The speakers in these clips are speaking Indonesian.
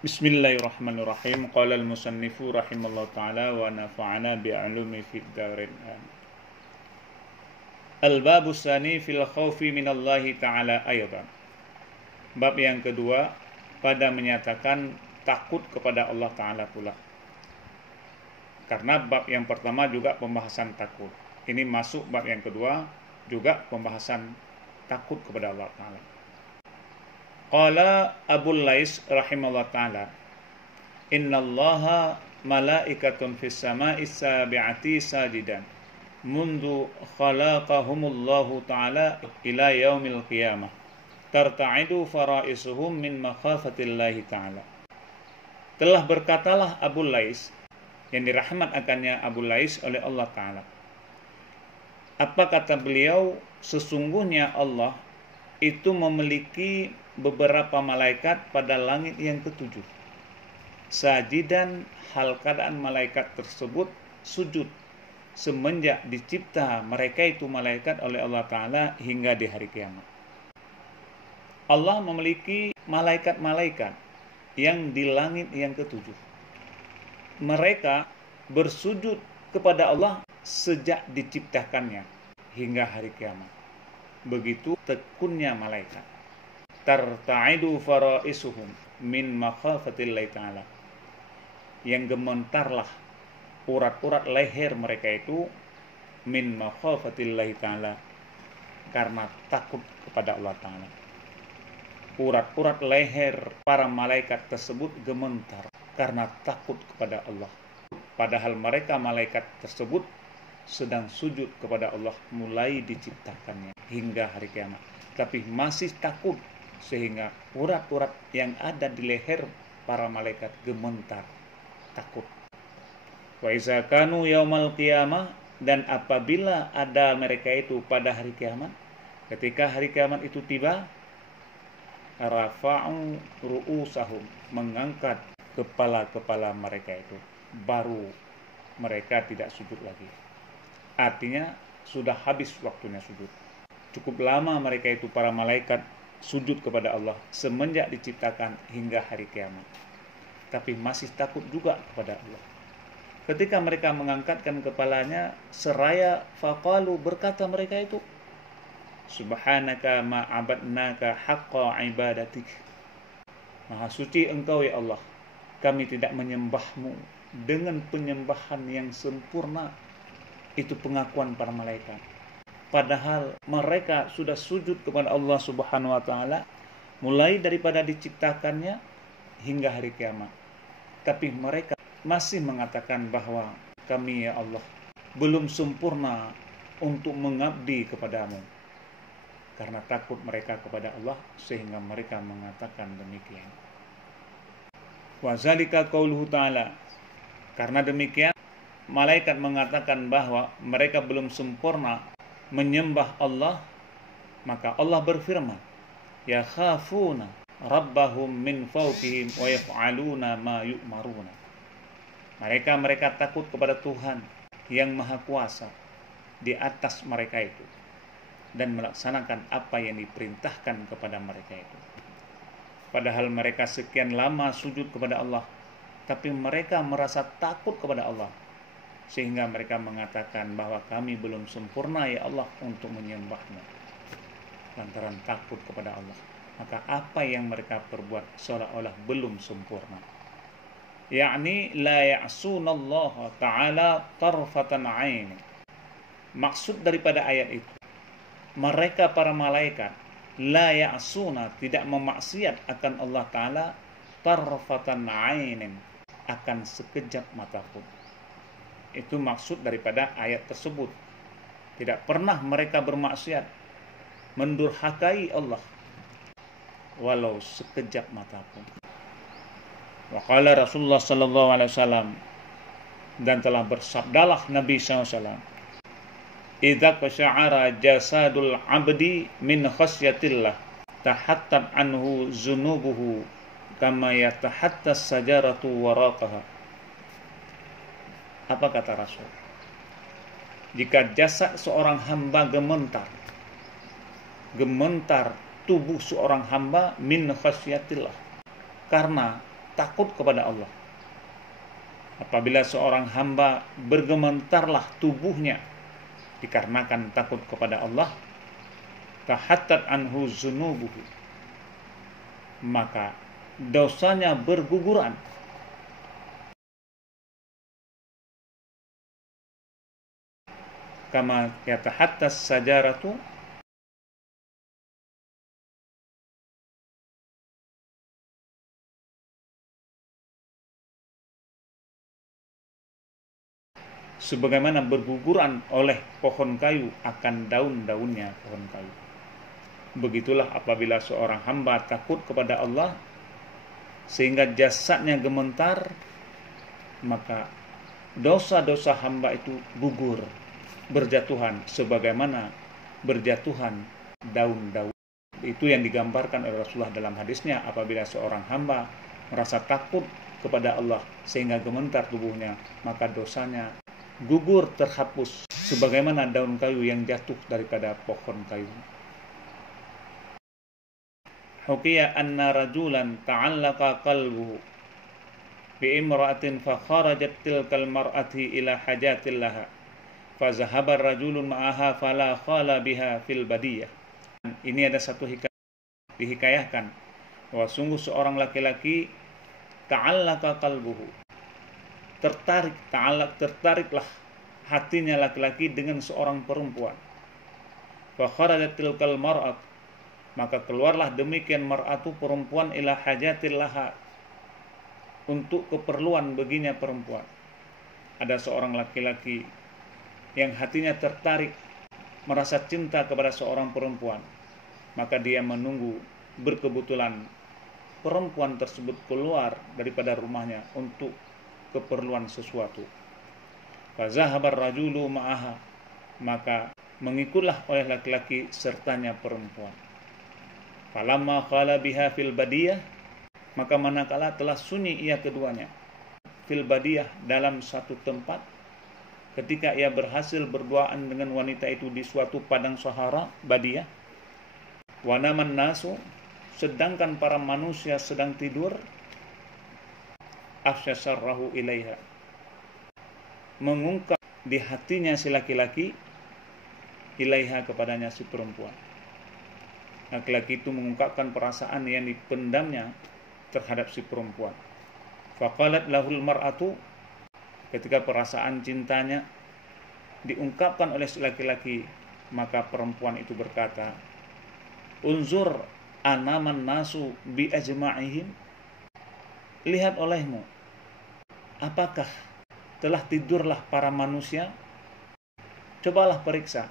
Bismillahirrahmanirrahim. Qala al-musannifu rahimallahu ta'ala wa nafa'ana bi'alumi fid darin. Al-babu tsani fil khaufi minallahi ta'ala aydan. Bab yang kedua pada menyatakan takut kepada Allah Ta'ala pula. Karena bab yang pertama juga pembahasan takut. Ini masuk bab yang kedua juga pembahasan takut kepada Allah Ta'ala. Qala Abu Lais rahimahullah ta'ala, innallaha malaikatun fis sama'i sabi'ati sajidan mundu khalaqahumullahu ta'ala ila yaumil qiyamah tarta'idu fara'isuhum min makhafatillahi ta'ala. Telah berkatalah Abu Lais, yang dirahmat akannya Abu Lais oleh Allah Ta'ala. Apa kata beliau? Sesungguhnya Allah itu memiliki beberapa malaikat pada langit yang ketujuh. Sajidan, hal keadaan malaikat tersebut sujud semenjak dicipta mereka itu malaikat oleh Allah Ta'ala hingga di hari kiamat. Allah memiliki malaikat-malaikat yang di langit yang ketujuh. Mereka bersujud kepada Allah sejak diciptakannya hingga hari kiamat. Begitu tekunnya malaikat. Tarta'idu fara'isuhum min makhafatillahi ta'ala. Yang gementarlah urat-urat leher mereka itu min makhafatillahi ta'ala, karena takut kepada Allah Ta'ala. Urat-urat leher para malaikat tersebut gementar karena takut kepada Allah. Padahal mereka malaikat tersebut sedang sujud kepada Allah mulai diciptakannya hingga hari kiamat, tapi masih takut sehingga urat-urat yang ada di leher para malaikat gementar takut. Wa iza kanu yaumal qiyamah, dan apabila ada mereka itu pada hari kiamat, ketika hari kiamat itu tiba, rafa'u ru'usahum, mengangkat kepala-kepala mereka itu, baru mereka tidak sujud lagi. Artinya sudah habis waktunya sujud. Cukup lama mereka itu para malaikat sujud kepada Allah semenjak diciptakan hingga hari kiamat, tapi masih takut juga kepada Allah. Ketika mereka mengangkatkan kepalanya, seraya faqalu, berkata mereka itu, subhanaka ma abadnaka haqqa ibadatik. Maha suci engkau ya Allah, kami tidak menyembahmu dengan penyembahan yang sempurna. Itu pengakuan para malaikat. Padahal mereka sudah sujud kepada Allah Subhanahu wa Ta'ala mulai daripada diciptakannya hingga hari kiamat. Tapi mereka masih mengatakan bahwa kami ya Allah belum sempurna untuk mengabdi kepadamu. Karena takut mereka kepada Allah sehingga mereka mengatakan demikian. Wa zalika qauluhu ta'ala. Karena demikian malaikat mengatakan bahwa mereka belum sempurna menyembah Allah, maka Allah berfirman, ya khafuna rabbahum min fawqihim wa yaf'aluna ma yu'maruna. Mereka takut kepada Tuhan yang Maha Kuasa di atas mereka itu dan melaksanakan apa yang diperintahkan kepada mereka itu. Padahal mereka sekian lama sujud kepada Allah, tapi mereka merasa takut kepada Allah, sehingga mereka mengatakan bahwa kami belum sempurna ya Allah untuk menyembahmu. Lantaran takut kepada Allah, maka apa yang mereka perbuat seolah-olah belum sempurna. Yakni la ya'sunallaha ta'ala tarfatan 'ain. Maksud daripada ayat itu, mereka para malaikat la ya'suna, tidak memaksiat akan Allah Ta'ala tarfatan 'ainin, akan sekejap mata pun. Itu maksud daripada ayat tersebut. Tidak pernah mereka bermaksiat, mendurhakai Allah walau sekejap mata pun. Wa qala Rasulullah sallallahu alaihi wasallam, dan telah bersabdalah Nabi SAW, idza qasya'ara jasadul 'abdi min khasyatillah tahattat anhu zunubuhu kama yatahattas sajaratu waraqaha. Apa kata Rasul? Jika jasad seorang hamba gementar tubuh seorang hamba min khasyatillah, karena takut kepada Allah. Apabila seorang hamba bergementarlah tubuhnya dikarenakan takut kepada Allah, tahattat anhu zunubuhu, maka dosanya berguguran. Kama yatahattas sajaratu, sebagaimana berguguran oleh pohon kayu akan daun-daunnya pohon kayu. Begitulah apabila seorang hamba takut kepada Allah sehingga jasadnya gemetar, maka dosa-dosa hamba itu gugur, berjatuhan sebagaimana berjatuhan daun-daun. Itu yang digambarkan oleh Rasulullah dalam hadisnya, apabila seorang hamba merasa takut kepada Allah sehingga gemetar tubuhnya, maka dosanya gugur, terhapus sebagaimana daun kayu yang jatuh daripada pohon kayu. Hukiya anna rajulan ta'allaqa qalbuhu bi imra'atin fa kharajat tilkal mar'ati ila hajatil laha fa zahaba rajulun ma'aha fala khala biha fil badiyah. Ini ada satu dihikayahkan bahwa sungguh seorang laki-laki ta'allaqa qalbuhu, tertariklah hatinya laki-laki dengan seorang perempuan. Fa kharajat tilkal mar'at, maka keluarlah demikian mar'atu perempuan ila hajatil laha, untuk keperluan baginya perempuan. Ada seorang laki-laki yang hatinya tertarik, merasa cinta kepada seorang perempuan, maka dia menunggu berkebetulan perempuan tersebut keluar daripada rumahnya untuk keperluan sesuatu. Fa zahabar rajulu ma'aha, maka mengikutlah oleh laki-laki sertanya perempuan. Falamma khala biha fil badiyah, maka manakala telah sunyi ia keduanya fil badiyah, dalam satu tempat, ketika ia berhasil berduaan dengan wanita itu di suatu padang sahara badiyah, wa naman nasu, sedangkan para manusia sedang tidur, afsha syarrahu ilaiha, mengungkap di hatinya si laki-laki, ilaiha kepadanya si perempuan. Laki-laki itu mengungkapkan perasaan yang dipendamnya terhadap si perempuan. Faqalat lahul mar'atu, ketika perasaan cintanya diungkapkan oleh si laki-laki, maka perempuan itu berkata, unzur anaman nasu bi ajma'ihim, lihat olehmu, apakah telah tidurlah para manusia? Cobalah periksa,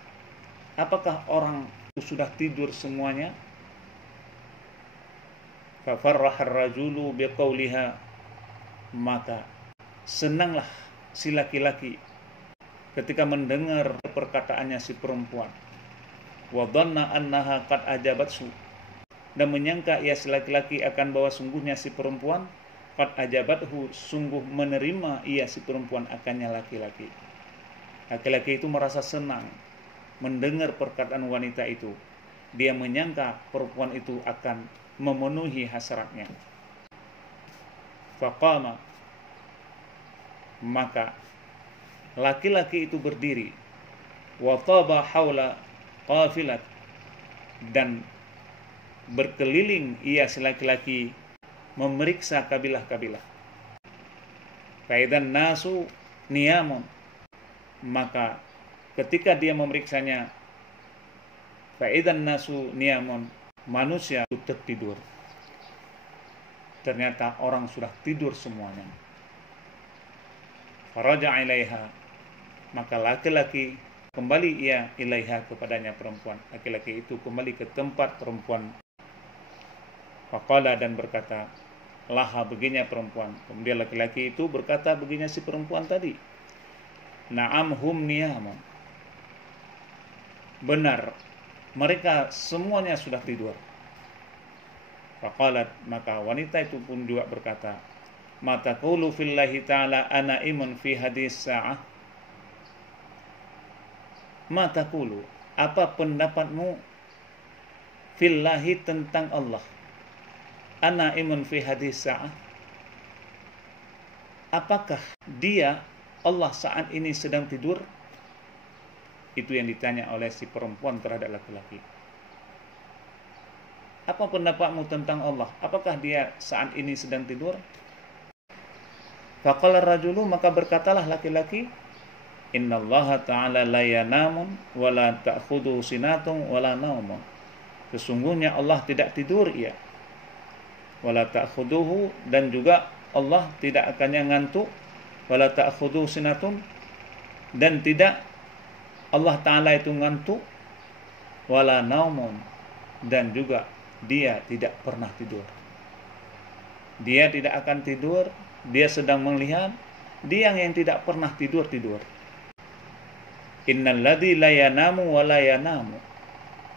apakah orang sudah tidur semuanya? Fafarrahar rajulu biqauliha, maka senanglah si laki-laki ketika mendengar perkataannya si perempuan. Wa dhanna annaha qad ajabatsu, dan menyangka ia si laki-laki akan bahwa sungguhnya si perempuan qad ajabathu, sungguh menerima ia si perempuan akannya laki-laki. Laki-laki itu merasa senang mendengar perkataan wanita itu. Dia menyangka perempuan itu akan memenuhi hasratnya. Faqama, maka laki-laki itu berdiri, wa taba haula qafilat, dan berkeliling ia si laki-laki memeriksa kabilah-kabilah. Faidan nasu niyamun, maka ketika dia memeriksanya, faidan nasu niyamun, manusia itu tertidur. Ternyata orang sudah tidur semuanya. Faraja ilaiha, maka laki-laki kembali ia ilaiha kepadanya perempuan. Laki-laki itu kembali ke tempat perempuan. Faqala, dan berkata, laha, baginya perempuan. Kemudian laki-laki itu berkata baginya si perempuan tadi, na'am hum niyamun, benar, mereka semuanya sudah tidur. Faqalat, maka wanita itu pun juga berkata, ma taqulu fillahi ta'ala ana imun fi hadis sa'ah. Ma taqulu, apa pendapatmu fillahi, tentang Allah, ana imun fi hadis sa'ah, apakah dia, Allah saat ini sedang tidur? Itu yang ditanya oleh si perempuan terhadap laki-laki. Apa pendapatmu tentang Allah? Apakah dia saat ini sedang tidur? Faqala rajulu, maka berkatalah laki-laki, innallaha ta'ala la yanamun wa la ta'khudhu sinatun wa la naumun. Sesungguhnya Allah tidak tidur, ya. Wa la ta'khudhuhu, dan juga Allah tidak akannya ngantuk. Wa la ta'khudhu sinatun, dan tidak Allah Ta'ala itu ngantuk. Wa la naumun, dan juga dia tidak pernah tidur. Dia tidak akan tidur, dia sedang melihat, dia yang tidak pernah tidur. Innal ladzi la yanamu wa la yanamu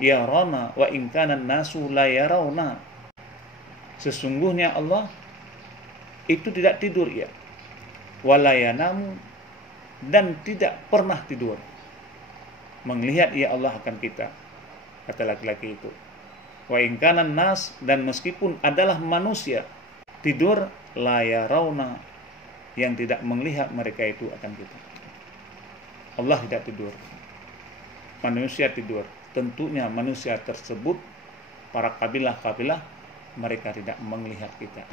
yarana wa in kana an-nasu la yarawna. Sesungguhnya Allah itu tidak tidur, ya. Wa la yanamu, dan tidak pernah tidur. Melihat ya Allah akan kita, kata laki-laki itu. Wa in kana an-nas, dan meskipun adalah manusia tidur, la yarawna, yang tidak melihat mereka itu akan kita. Allah tidak tidur, manusia tidur. Tentunya manusia tersebut, para kabilah-kabilah, mereka tidak melihat kita.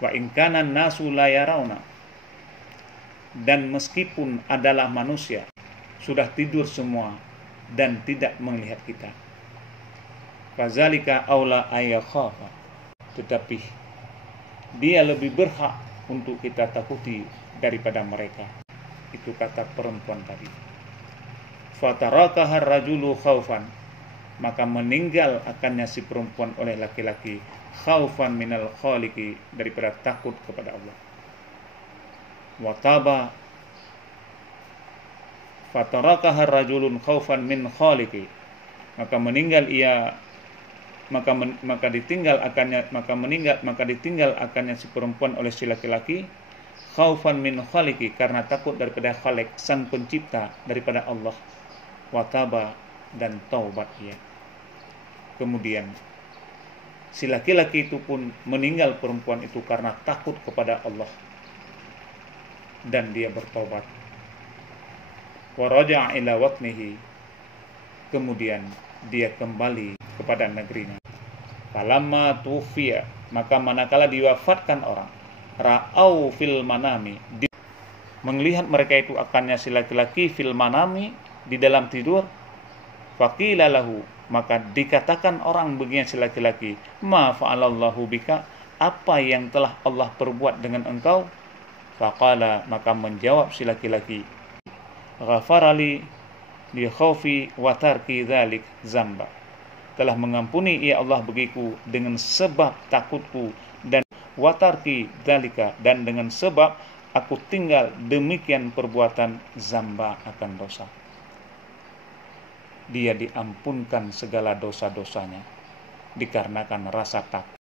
Wa in kana an-nasu la yarawna, dan meskipun adalah manusia sudah tidur semua dan tidak melihat kita. Fazalika aula ayyakhafa, tetapi dia lebih berhak untuk kita takuti daripada mereka. Itu kata perempuan tadi. Fatarakaha rajulu khaufan, maka meninggal akannya si perempuan oleh laki-laki, khaufan minal khaliqi, daripada takut kepada Allah. Wataba, fatarakaha rajulun khaufan min khaliqi, maka meninggal ia, maka ditinggal akannya si perempuan oleh si laki-laki, khaufan min khaliqi, karena takut daripada Khaliq, sang pencipta, daripada Allah. Wataba, dan taubat ia. Kemudian si laki-laki itu pun meninggal perempuan itu karena takut kepada Allah, dan dia bertobat. Wa raja'a ila watnihi, kemudian dia kembali kepada negerinya. Falamma tufiya, maka manakala diwafatkan orang, ra'au fil manami, melihat mereka itu akannya si laki-laki, fil manami, di dalam tidur. Faqila lahu, maka dikatakan orang baginya si laki-laki, ma fa'alallahu bika, apa yang telah Allah perbuat dengan engkau? Faqala, maka menjawab si laki-laki, ghafarali li khaufi wa tarki dzalik zamba, telah mengampuni ya Allah bagiku dengan sebab takutku, dan watarki dzalika, dan dengan sebab aku tinggal demikian perbuatan zamba, akan dosa. Dia diampunkan segala dosa-dosanya dikarenakan rasa takut.